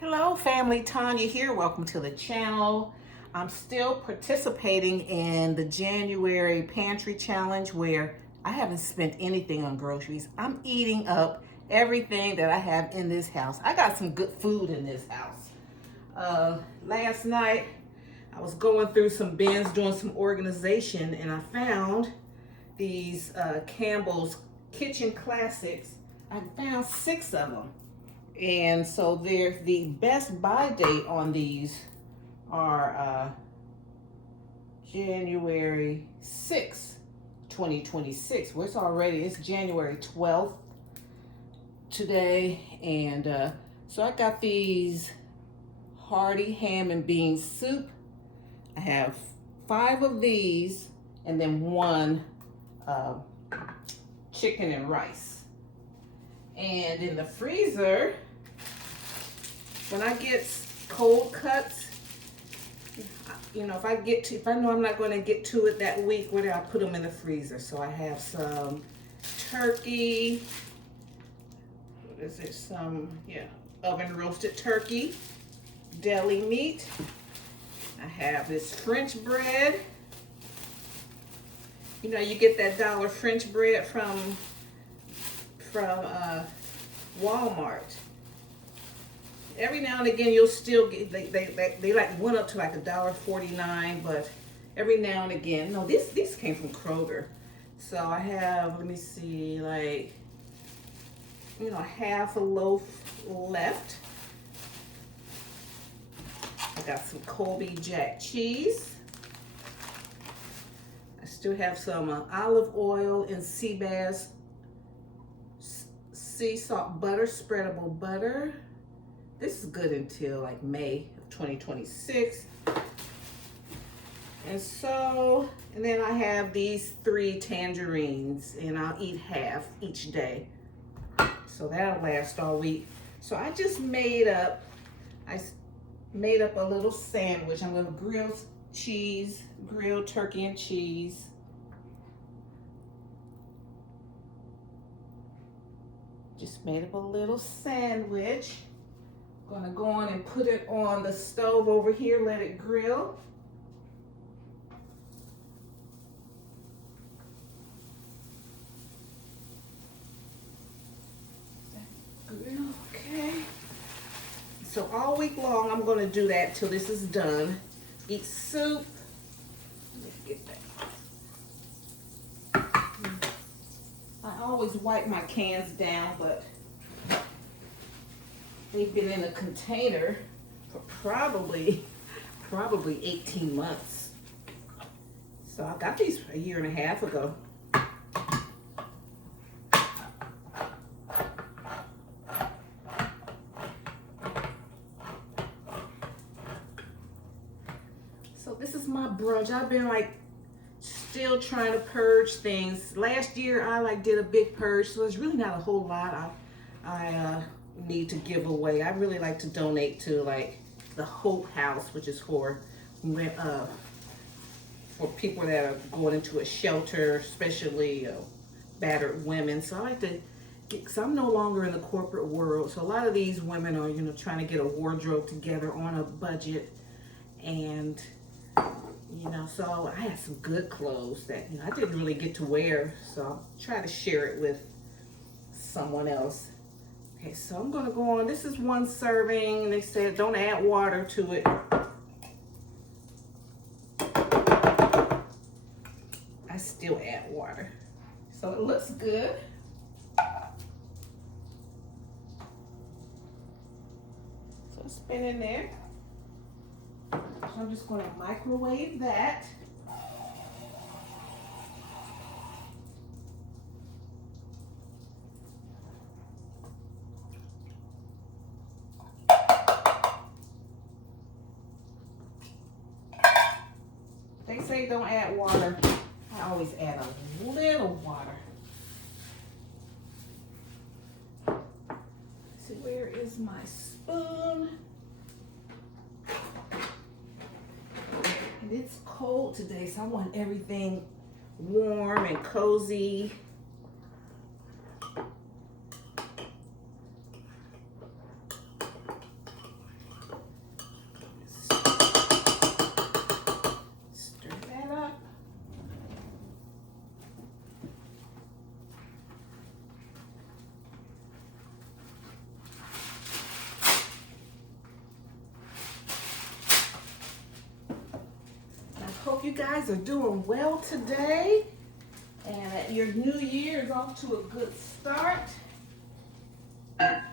Hello family, Tanya here. Welcome to the channel. I'm still participating in the January pantry challenge where I haven't spent anything on groceries. I'm eating up everything that I have in this house. I got some good food in this house. Last night I was going through some bins doing some organization and I found these Campbell's Kitchen Classics. I found 6 of them. And so the best buy date on these are January 6th, 2026. Well, it's January 12th today. And so I got these hearty ham and bean soup. I have 5 of these and then 1 chicken and rice. And in the freezer, when I get cold cuts, you know, if I know I'm not going to get to it that week, I'll put them in the freezer. So I have some turkey. What is it? Oven roasted turkey, deli meat. I have this French bread. You know, you get that $1 French bread from Walmart. Every now and again you'll still get, they like went up to like $1.49, but every now and again, no, these came from Kroger. So I have, let me see, like, you know, half a loaf left. I got some Colby Jack cheese. I still have some olive oil and sea bass sea salt butter, spreadable butter. This is good until like May of 2026. And then I have these 3 tangerines and I'll eat half each day. So that'll last all week. So I just made up a little sandwich. I'm gonna grill turkey and cheese. Just made up a little sandwich. Gonna go on and put it on the stove over here, let it grill. Okay. So all week long, I'm gonna do that till this is done. Eat soup. Let's get that. I always wipe my cans down, but they've been in a container for probably 18 months. So I got these a year and a half ago. So this is my brunch. I've been like still trying to purge things. Last year I did a big purge, so there's really not a whole lot I need to give away. I really like to donate to like the Hope House, which is for people that are going into a shelter, especially battered women. So I like to get, because I'm no longer in the corporate world. So a lot of these women are, you know, trying to get a wardrobe together on a budget. And, you know, so I had some good clothes that, you know, I didn't really get to wear. So I'll try to share it with someone else. Okay, so I'm gonna go on. This is 1 serving. They said don't add water to it. I still add water. So it looks good. So it's been in there. So I'm just gonna microwave that. They say don't add water. I always add a little water. Let's see, where is my spoon? And it's cold today, so I want everything warm and cozy. hope you guys are doing well today and that your new year is off to a good start. That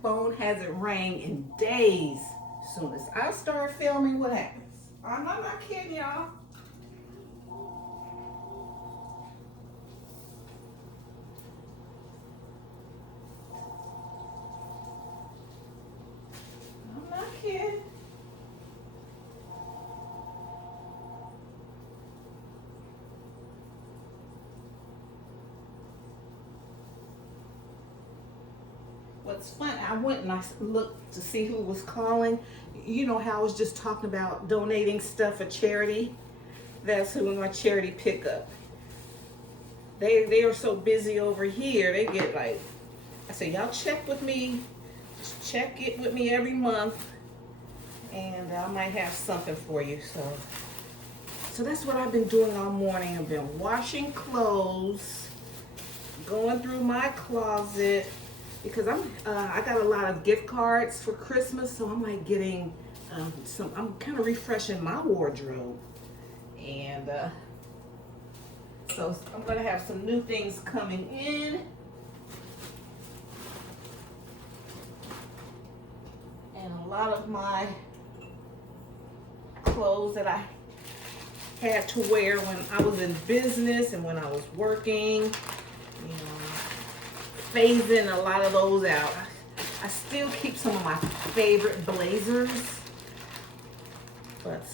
phone hasn't rang in days. As soon as I start filming, what happens? I'm not kidding y'all. I'm not kidding. What's fun, I went and I looked to see who was calling. You know how I was just talking about donating stuff for charity? That's who in my charity pickup. They are so busy over here. They get like, I say, y'all check with me. Just check it with me every month. And I might have something for you. So that's what I've been doing all morning. I've been washing clothes, going through my closet, because I got a lot of gift cards for Christmas, so I'm like getting I'm kind of refreshing my wardrobe. And so I'm gonna have some new things coming in. And a lot of my clothes that I had to wear when I was in business and when I was working, you know, phasing a lot of those out. I still keep some of my favorite blazers, but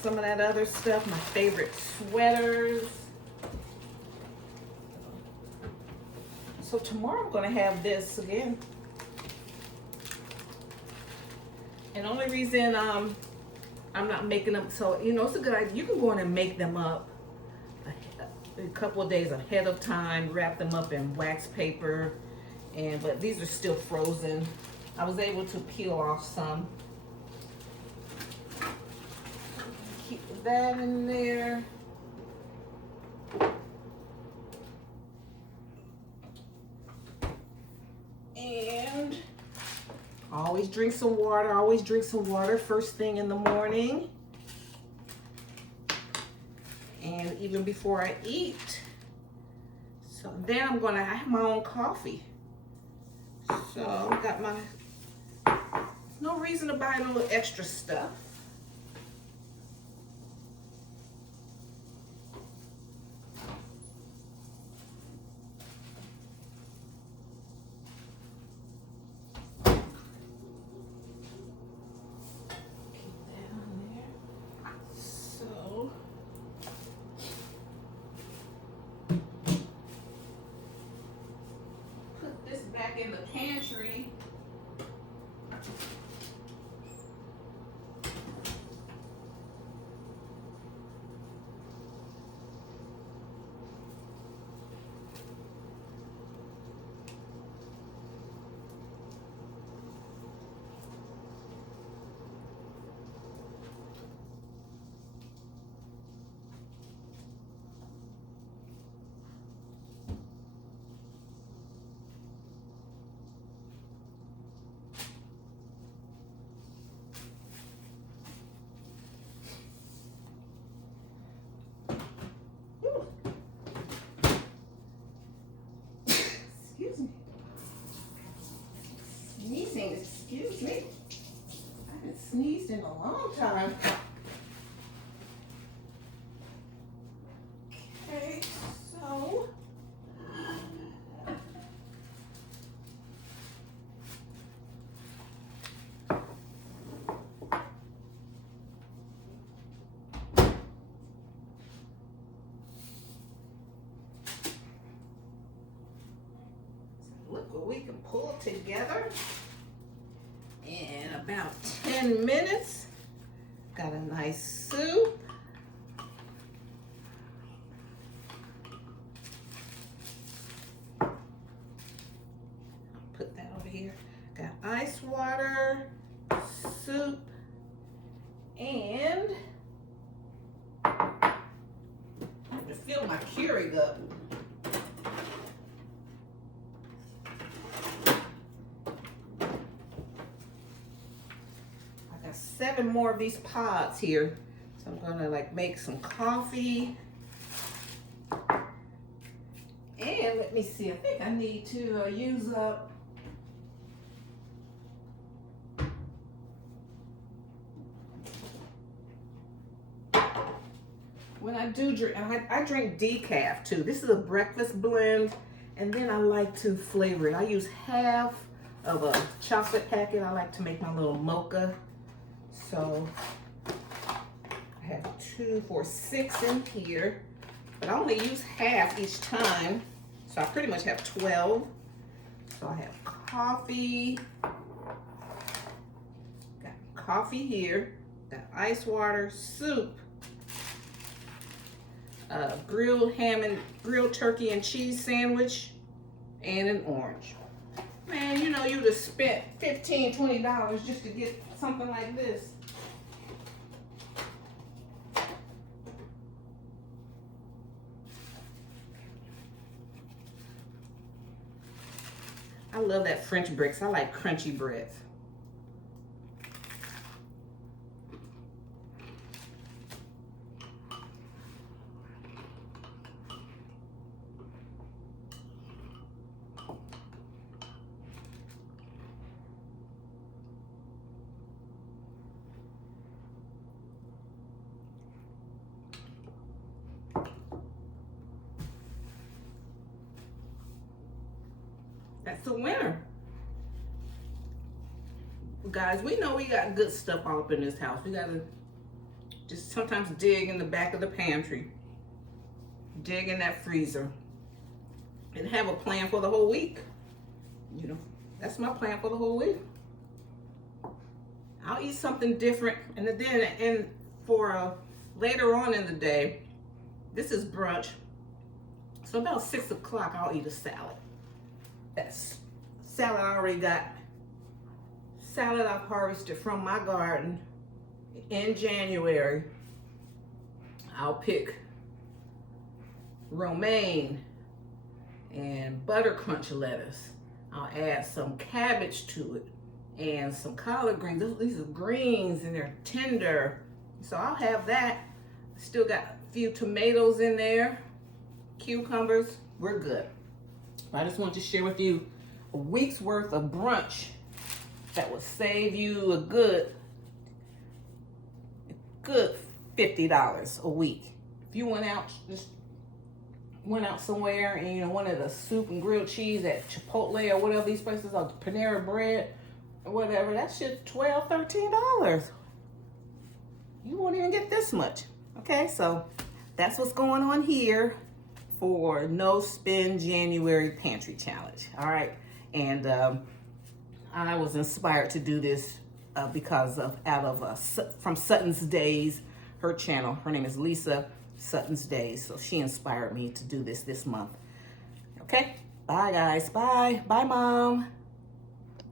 some of that other stuff, my favorite sweaters. So tomorrow I'm gonna have this again. And the only reason I'm not making them, so you know, it's a good idea. You can go in and make them up a couple of days ahead of time, wrap them up in wax paper, but these are still frozen. I was able to peel off some. Keep that in there. And always drink some water first thing in the morning. And even before I eat. So then I have my own coffee. So I got no reason to buy a little extra stuff. In the pantry. Excuse me. I haven't sneezed in a long time. Okay, so look what we can pull together. In about 10 minutes, got a nice soup. I'll put that over here. Got ice water, soup, and I have to fill my Keurig up. having more of these pods here. So I'm gonna like make some coffee. And let me see, I think I need to use up when I do drink, and I drink decaf too. This is a breakfast blend, and then I like to flavor it. I use half of a chocolate packet. I like to make my little mocha. So I have 2, 4, 6 in here, but I only use half each time. So I pretty much have 12. So I have coffee, got coffee here, got ice water, soup, grilled turkey and cheese sandwich, and an orange. Man, you know, you'd have spent $15, $20 just to get something like this. I love that French bricks. I like crunchy breads. That's the winner. Guys, we know we got good stuff all up in this house. We gotta just sometimes dig in the back of the pantry, dig in that freezer, and have a plan for the whole week. You know, that's my plan for the whole week. I'll eat something different, and then for later on in the day, this is brunch. So about 6 o'clock, I'll eat a salad. That's salad I already got. Salad I've harvested from my garden in January. I'll pick romaine and butter crunch lettuce. I'll add some cabbage to it and some collard greens. These are greens and they're tender. So I'll have that. Still got a few tomatoes in there, cucumbers. We're good. I just want to share with you a week's worth of brunch that will save you a good $50 a week. If you went out somewhere and you know wanted a soup and grilled cheese at Chipotle or whatever these places are, Panera Bread or whatever, that shit's $12, $13. You won't even get this much. Okay, so that's what's going on here for No Spend January Pantry Challenge. All right, and I was inspired to do this because of from Sutton's Days, her channel. Her name is Lisa Sutton's Days, so she inspired me to do this month. Okay, bye guys, bye, Mom.